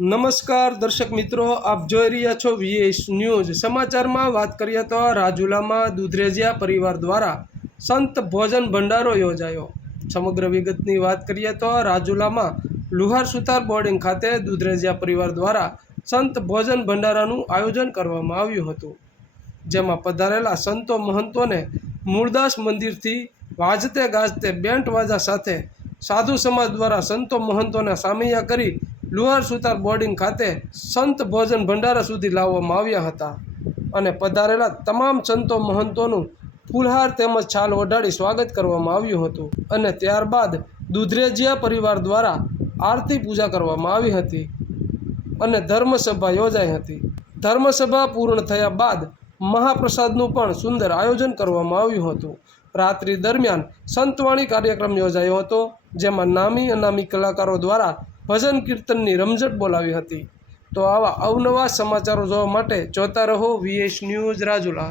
નમસ્કાર દર્શક મિત્રો, આપ જોઈ રહ્યા છો વીએસ ન્યૂઝ. સમાચારમાં વાત કરીએ તો રાજુલામાં દુધરેજિયા પરિવાર દ્વારા સંત ભોજન ભંડારો યોજાયો. સમગ્ર વિગતની વાત કરીએ તો રાજુલામાં લુહાર સુતાર બોર્ડિંગ ખાતે દુધરેજિયા પરિવાર દ્વારા સંત ભોજન ભંડારાનું આયોજન કરવામાં આવ્યું હતું. જેમાં પધારેલા સંતો મહંતોને મૂળદાસ મંદિરથી વાજતે ગાજતે બેન્ટ વાજા સાથે સાધુ સમાજ દ્વારા સંતો મહંતોને સામૈયા કરી લુહાર સુતાર બોર્ડિંગ ખાતે સંત ભોજન ભંડારા સુધી લાવવામાં આવ્યા હતા અને પધારેલા તમામ સંતો મહંતોનું ફૂલહાર તેમજ છાલ ઓઢાડી સ્વાગત કરવામાં આવ્યું હતું અને ત્યારબાદ દુધરેજિયા પરિવાર દ્વારા આરતી પૂજા કરવામાં આવી હતી અને ધર્મસભા યોજાઈ હતી. ધર્મસભા પૂર્ણ થયા બાદ મહાપ્રસાદનું પણ સુંદર આયોજન કરવામાં આવ્યું હતું. રાત્રિ દરમિયાન સંતવાણી કાર્યક્રમ યોજાયો હતો, જેમાં નામી અનામી કલાકારો દ્વારા ભજન કીર્તનની રમઝટ બોલાવી હતી. તો આવા અવનવા સમાચારો જોવા માટે જોતા રહો VS news Rajula.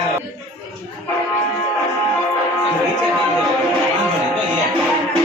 Thank you.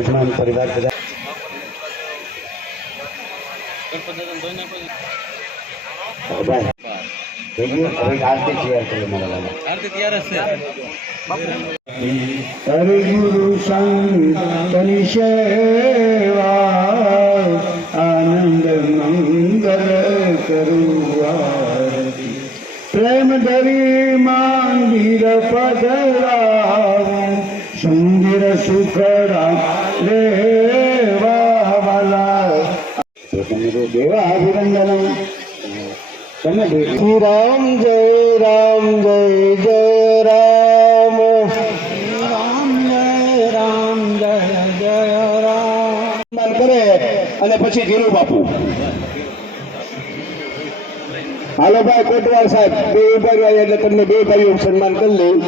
તૈયાર પરિવાર બધા. હરિગુરુ સંતની સેવા આનંદ મંગલ કરુવા પ્રેમ ધરી મંદિર પધરાવ દેવા અભિનંદનમ તમે શ્રી રામ જય રામ જય જય રામ. રામ જય રામ જય જય રામ કરે અને પછી ધીરુ બાપુ. હાલો ભાઈ કોટવાર સાહેબ બે ઊભા એટલે તમને બે ભાઈઓ સન્માન કરી લઉં